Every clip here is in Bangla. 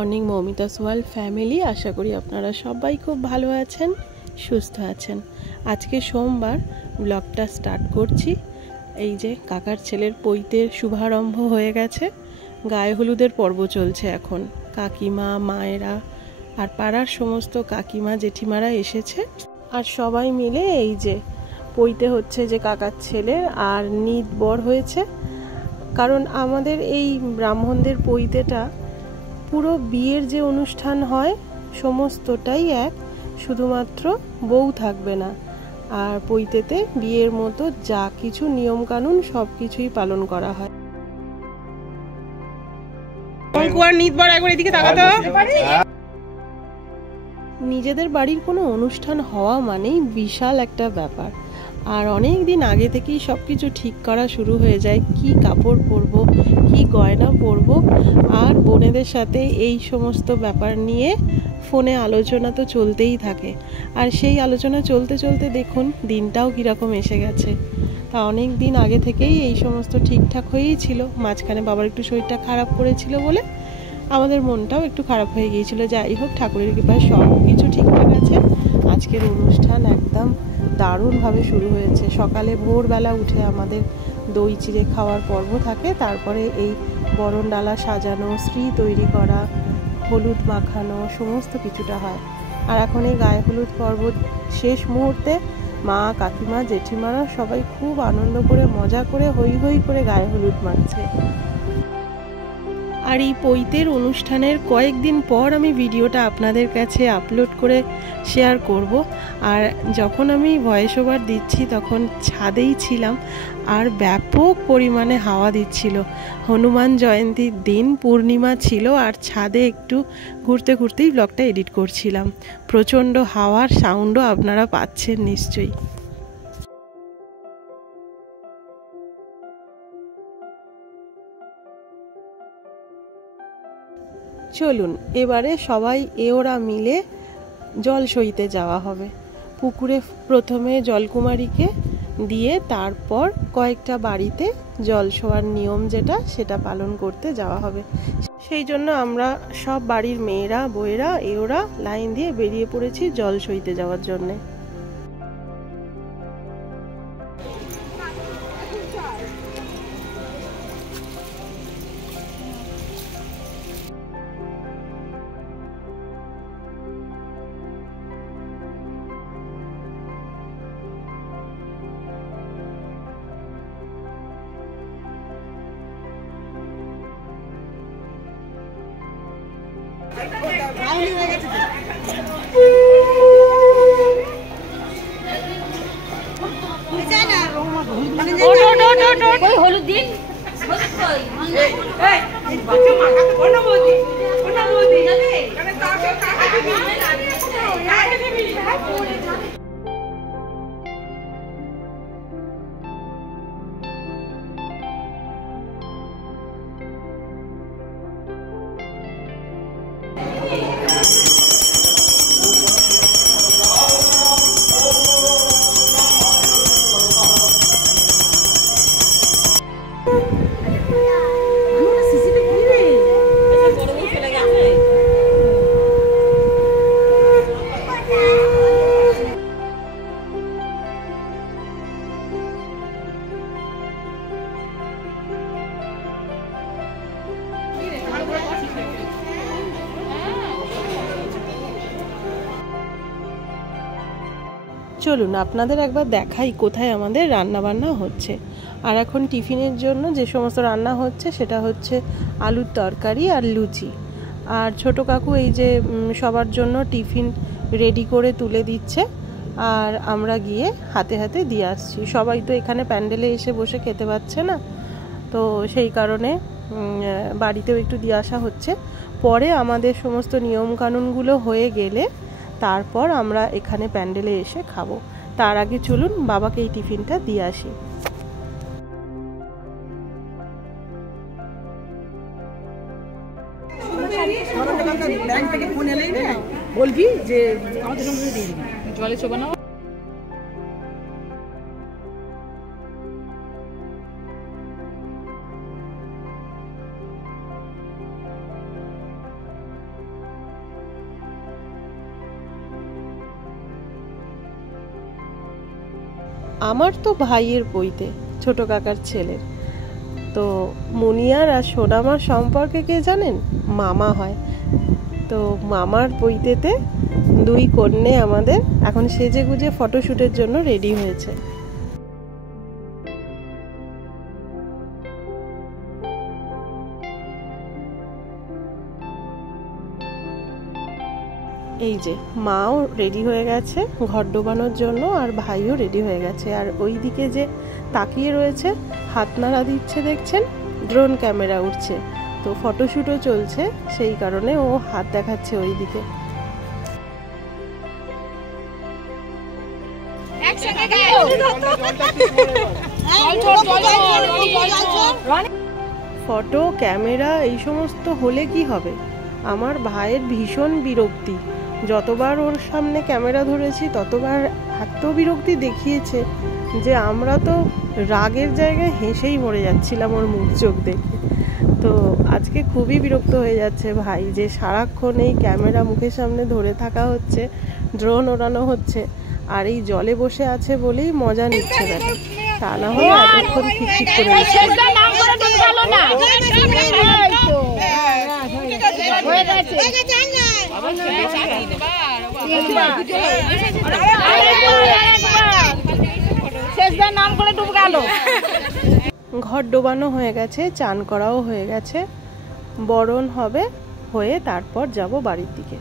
Morning Moumita's world family. আশা করি আপনারা সবাই খুব ভালো আছেন, সুস্থ আছেন। আজকে সোমবার ব্লগটা স্টার্ট করছি। এই যে কাকার ছেলের পৈতের শুভারম্ভ হয়ে গেছে, গায়ে হলুদের পর্ব চলছে এখন। কাকিমা, মায়েরা আর পাড়ার সমস্ত কাকিমা জেঠিমারা এসেছে, আর সবাই মিলে এই যে পৈতে হচ্ছে যে কাকার ছেলে, আর নিত বর হয়েছে। কারণ আমাদের এই ব্রাহ্মণদের পৈতেটা পুরো বিয়ের যে অনুষ্ঠান হয় সমস্তটাই এক, শুধুমাত্র বউ থাকবে না। আর পৈতেতে বিয়ের মতো যা কিছু নিয়ম কানুন সব কিছুই পালন করা হয়। নিজেদের বাড়ির কোনো অনুষ্ঠান হওয়া মানেই বিশাল একটা ব্যাপার, আর অনেক দিন আগে থেকেই সব কিছু ঠিক করা শুরু হয়ে যায়। কি কাপড় পরবো, কি গয়না পরবো, আর বোনেদের সাথে এই সমস্ত ব্যাপার নিয়ে ফোনে আলোচনা তো চলতেই থাকে। আর সেই আলোচনা চলতে চলতে দেখুন দিনটাও কীরকম এসে গেছে। তা অনেক দিন আগে থেকেই এই সমস্ত ঠিকঠাক হয়েই ছিল। মাঝখানে বাবার একটু শরীরটা খারাপ করেছিল বলে আমাদের মনটাও একটু খারাপ হয়ে গিয়েছিল। যাই হোক, ঠাকুরের কৃপায় সব কিছু ঠিকঠাক আছে। আজকের অনুষ্ঠান একদম দারুণভাবে শুরু হয়েছে। সকালে ভোরবেলা উঠে আমাদের দই চিড়ে খাওয়ার পর্ব থাকে, তারপরে এই বরণ ডালা সাজানো, শ্রী তৈরি করা, হলুদ মাখানো, সমস্ত কিছুটা হয়। আর এখন এই গায়ে হলুদ পর্ব শেষ মুহূর্তে মা, কাকিমা, জেঠিমারা সবাই খুব আনন্দ করে, মজা করে, হই হই করে গায়ে হলুদ মাখছে। আর এই পৈতের অনুষ্ঠানের কয়েকদিন পর আমি ভিডিওটা আপনাদের কাছে আপলোড করে শেয়ার করব। আর যখন আমি ভয়েস ওভার দিচ্ছি তখন ছাদেই ছিলাম, আর ব্যাপক পরিমাণে হাওয়া দিচ্ছিল। হনুমান জয়ন্তীর দিন পূর্ণিমা ছিল, আর ছাদে একটু ঘুরতে ঘুরতেই ব্লগটা এডিট করছিলাম। প্রচণ্ড হাওয়ার সাউন্ডও আপনারা পাচ্ছেন নিশ্চয়ই। চলুন এবারে সবাই ওরা মিলে জল সইতে যাওয়া হবে। পুকুরে প্রথমে জলকুমারীকে দিয়ে তারপর কয়েকটা বাড়িতে জল শোয়ার নিয়ম যেটা সেটা পালন করতে যাওয়া হবে। সেই জন্য আমরা সব বাড়ির মেয়েরা, বউয়েরা, ওরা লাইন দিয়ে বেরিয়ে পড়েছি জল সইতে যাওয়ার জন্যে। হলুদ দিন চলুন আপনাদের একবার দেখাই কোথায় আমাদের রান্না বান্না হচ্ছে। আর এখন টিফিনের জন্য যে সমস্ত রান্না হচ্ছে সেটা হচ্ছে আলুর তরকারি আর লুচি। আর ছোট কাকু এই যে সবার জন্য টিফিন রেডি করে তুলে দিচ্ছে, আর আমরা গিয়ে হাতে হাতে দিয়ে আসছি। সবাই তো এখানে প্যান্ডেলে এসে বসে খেতে পাচ্ছে না, তো সেই কারণে বাড়িতেও একটু দিয়ে আসা হচ্ছে। পরে আমাদের সমস্ত নিয়মকানুনগুলো হয়ে গেলে তারপর আমরা এখানে প্যান্ডেলে এসে খাবো। তার আগে চলুন বাবাকে এই টিফিনটা দিয়ে আসি। বলবি যে আমাদের দিয়ে দিবি জলে চোবানো। আমার তো ভাইয়ের বইতে, ছোট কাকার ছেলের। তো মুনিয়ার আর সোনামার সম্পর্কে কে জানেন? মামা হয়। তো মামার বইতেতে দুই কন্যে আমাদের এখন সেজে গুজে ফটোশ্যুটের জন্য রেডি হয়েছে। এই যে মাও রেডি হয়ে গেছে ঘর ডোবানোর জন্য, আর ভাইও রেডি হয়ে গেছে। আর ওই দিকে যে তাকিয়ে রয়েছে হাত নাড়া দিচ্ছে দেখছেন, ড্রোন ক্যামেরা উঠছে, তো ফটোশ্যুটও চলছে, সেই কারণে ও হাত দেখাচ্ছে ওই দিকে। ফটো ক্যামেরা এই সমস্ত হলে কি হবে, আমার ভাইয়ের ভীষণ বিরক্তি। যতবার ওর সামনে ক্যামেরা ধরেছি ততবার এত বিরক্তি দেখিয়েছে যে আমরা তো রাগের জায়গায় হেসেই মরে যাচ্ছিলাম ওর মুখ চোখ দেখে। তো আজকে খুবই বিরক্ত হয়ে যাচ্ছে ভাই, যে সারাক্ষণ এই ক্যামেরা মুখের সামনে ধরে থাকা হচ্ছে, ড্রোন ওড়ানো হচ্ছে, আর এই জলে বসে আছে বলেই মজা নিচ্ছে ব্যাটা, তা না হলে এতক্ষণ ঠিক করে ঘর ডোবানো হয়ে গেছে, চান করাও হয়ে গেছে, বরণ হবে, হয়ে তারপর যাব বাড়ির দিকে।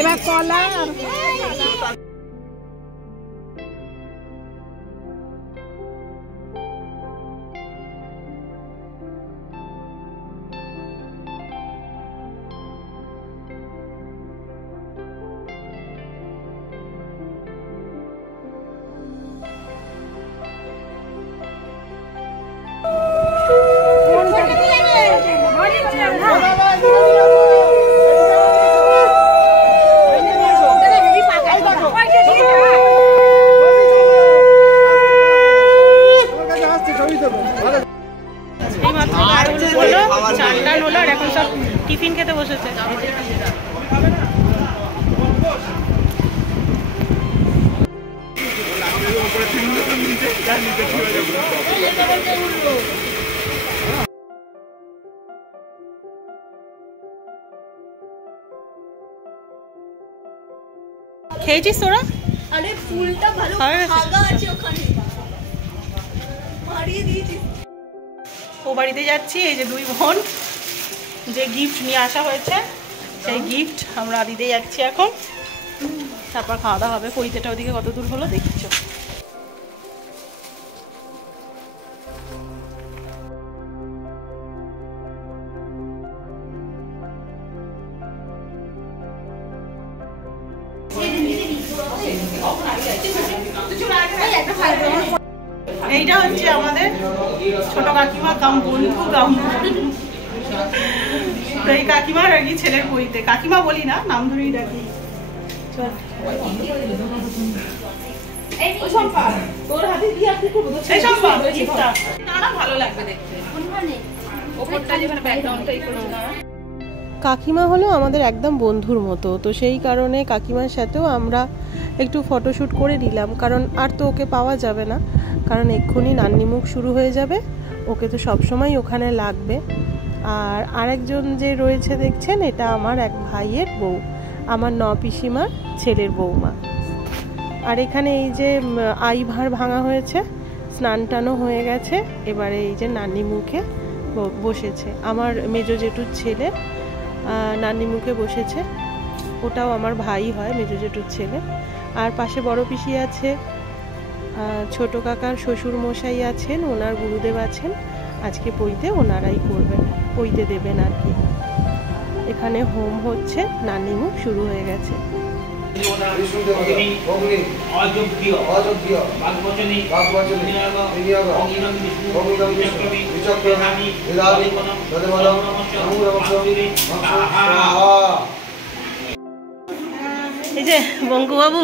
এবার কলা আর টিফিন খেতে বসেছে। খেয়েছিস তোরা? আরে ফুলটা ভালো ভাগা আছে ওখানে, মারিয়ে দিয়েছি। ও বাড়িতে যাচ্ছি, এই যে দুই বোন যে গিফট নিয়ে আসা হয়েছে সেই গিফট আমরা দিতে যাচ্ছি এখন, তারপর খাওয়া দাওয়া হবে। পরিতেটা ওদিকে কত দূর হলো দেখছ। এইটা হচ্ছে আমাদের ছোট কাকিমা কাম বন্ধু কাম, তো এই কাকিমার আর কি ছেলের বইতে, কাকিমা বলি না, নাম ধরেই ডাকি। কাকিমা হলো আমাদের একদম বন্ধুর মতো, তো সেই কারণে কাকিমার সাথেও আমরা একটু ফটোশ্যুট করে নিলাম, কারণ আর তো ওকে পাওয়া যাবে না, কারণ এক্ষুনি নান্নিমুখ শুরু হয়ে যাবে, ওকে তো সবসময় ওখানে লাগবে। আর আরেকজন যে রয়েছে দেখছেন, এটা আমার এক ভাইয়ের বউ, আমার পিসিমার ছেলের বউমা। আর এখানে এই যে আই ভাঁড় ভাঙা হয়েছে, স্নান টানও হয়ে গেছে, এবারে এই যে নান্নি মুখে বসেছে আমার মেজো জেঠুর ছেলে, নান্নি মুখে বসেছে, ওটাও আমার ভাই হয়, মেজো জেঠুর ছেলে। আর পাশে বড় পিসি আছে, ছোট কাকার শ্বশুর মশাই আছেন, ওনার গুরুদেব আছেন, আজকে পইতে ওনারাই করবেন, পইতে দেবেন আর কি। এখানে হোম হচ্ছে, নানিমুখ শুরু হয়ে গেছে। এই যে বঙ্কু বাবু,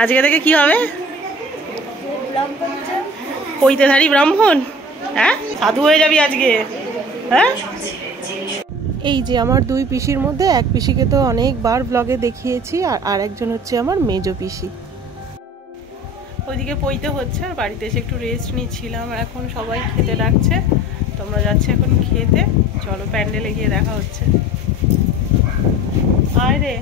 আজকে থেকে কি হবে? পৈতেধারী ব্রাহ্মণ। হ্যাঁ, সাধু হয়ে যাবি আজকে। হ্যাঁ, এই যে আমার দুই পিসির মধ্যে এক পিসিকে তো অনেকবার ব্লগে দেখিয়েছি, আর আরেকজন হচ্ছে আমার মেজো পিসি। ওইদিকে পইতে হচ্ছে, আর বাড়িতে এসে একটু রেস্ট নিচ্ছিলাম। আর এখন সবাই খেতে ডাকছে, তোমরা যাচ্ছে এখন খেতে। চলো প্যান্ডেলে গিয়ে দেখা হচ্ছে। আয় রে,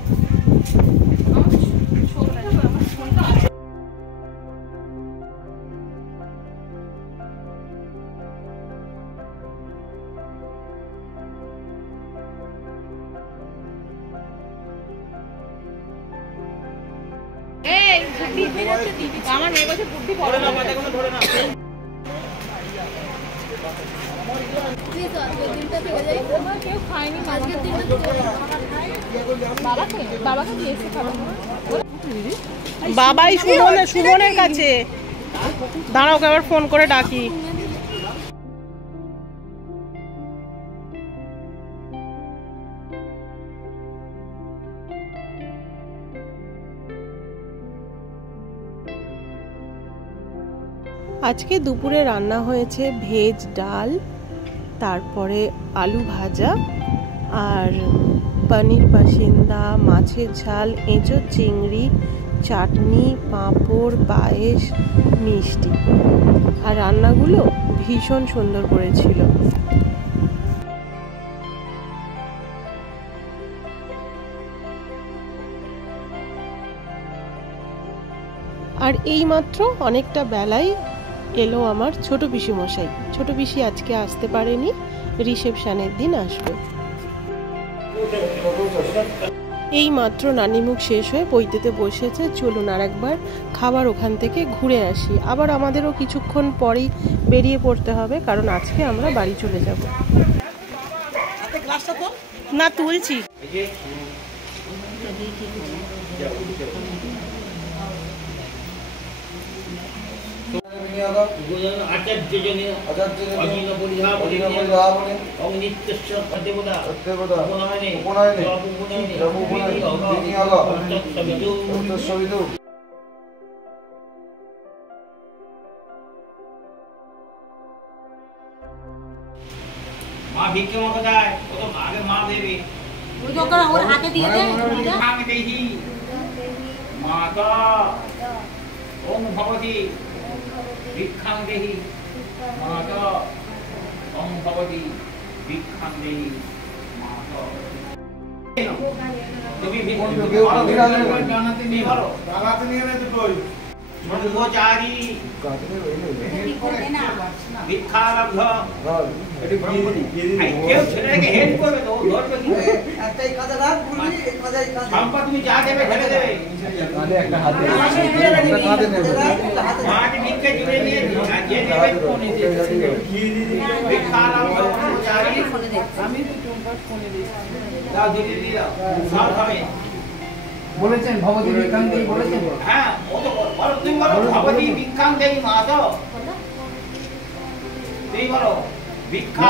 আমার মেয়ে বলছে বুদ্ধি পড়ে না, মাথা কোনো ধরে না। কেউ খায়নি, বাবাকে দিয়েছে খাবার। বাবাই সুমনের কাছে দাঁড়াও, ওকে আবার ফোন করে ডাকি। আজকে দুপুরে রান্না হয়েছে ভেজ ডাল, তারপরে আলু ভাজা, আর পনির বাসিন্দা, মাছের ঝাল, এঁচোড় চিংড়ি, চাটনি, পাঁপড়, পায়েস, মিষ্টি। আর রান্নাগুলো ভীষণ সুন্দর করেছিল। আর এইমাত্র অনেকটা বেলায় এলো আমার ছোট পিসি মশাই। ছোট পিসি আজকে আসতে পারেনি, রিসেপশনের দিন আসবে। এই মাত্র নানিমুখ শেষ হয়ে পৈতেতে বসেছে। চলুন আর একবার খাবার ওখান থেকে ঘুরে আসি। আবার আমাদেরও কিছুক্ষণ পরেই বেরিয়ে পড়তে হবে, কারণ আজকে আমরা বাড়ি চলে যাব। না তুলছি। মা ভিক্ষে মা কোথায়? ও তো আগে মা দেবে। ওই দোকান ওর হাতে দিয়ে দে। আমি দেখি মাতা ওম ভগবতী ভিক্ষাং দেহি, মাতা ওম ভগবতী ভিক্ষাং দেহি, মাতা। তুমি গানাতে নিয়ে ভালো, গানাতে নিয়ে না তো কই ব্রহ্মচারী ভিক্ষালব্ধ। এটি ব্রহ্মচারী কেউ ছেলেকে হেল্প করবে তো ধরবে কি? একটাই কাজে রাখ, বলি এই কাজেই কাজ সম্পদ তুমি যা দেবে ঢেলে দেবে। আরে একটা হাতে হাতে নেবে, মাটি ভিক্ষে জুড়ে নিয়ে যে দেবে ফোনে দিয়ে ভিক্ষালব্ধ ব্রহ্মচারী। আমি তো তোমার ফোনে দিই, দাও দিদি দাও সব হবে বলেছেন। ভগবতী ভিক্ষাং দেই বলেছেন। হ্যাঁ, ও তো বলো, তুমি বলো ভগবতী ভিক্ষাং দেই মাতা। তুমি বলো ভিক্ষা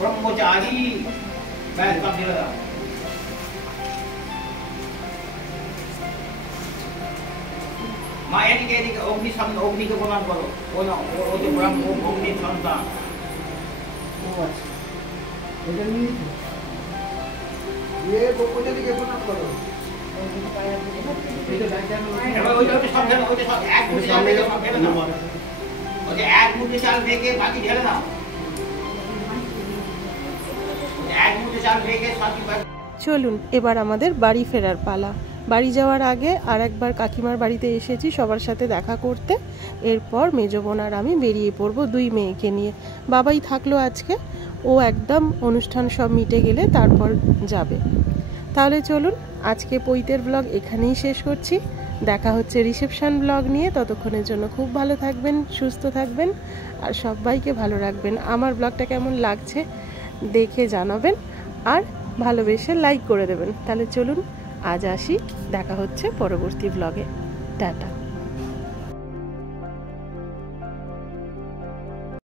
ব্রহ্মচারী। ব্যাস সব দিলে দাও। মা এদিকে এদিকে অগ্নি সামনে, অগ্নিকে প্রণাম করো। ও না, ও যে ব্রহ্ম অগ্নির সন্তান। ও আচ্ছা, এটা নিয়ে ये ब्रह्मचारी के प्रणाम करो। এবার ওই যে সব ঢেলে, ওই যে সব এক মুঠি চাল থেকে সব ঢেলে নাও। ওই যে এক মুঠি চাল থেকে বাকি ঢেলে নাও। এক মুঠি চাল থেকে সব বাকি। চলুন এবার আমাদের বাড়ি ফেরার পালা। বাড়ি যাওয়ার আগে আর একবার কাকিমার বাড়িতে এসেছি সবার সাথে দেখা করতে। এরপর মেজো বোন আর আমি বেরিয়ে পড়বো দুই মেয়েকে নিয়ে। বাবাই থাকলো আজকে, ও একদম অনুষ্ঠান সব মিটে গেলে তারপর যাবে। তাহলে চলুন আজকে পৈতের ব্লগ এখানেই শেষ করছি। দেখা হচ্ছে রিসেপশন ব্লগ নিয়ে। ততক্ষণের জন্য খুব ভালো থাকবেন, সুস্থ থাকবেন আর সবাইকে ভালো রাখবেন। আমার ব্লগটা কেমন লাগছে দেখে জানাবেন আর ভালোবেসে লাইক করে দেবেন। তাহলে চলুন আজ আসি, দেখা হচ্ছে পরবর্তী ব্লগে। টাটা।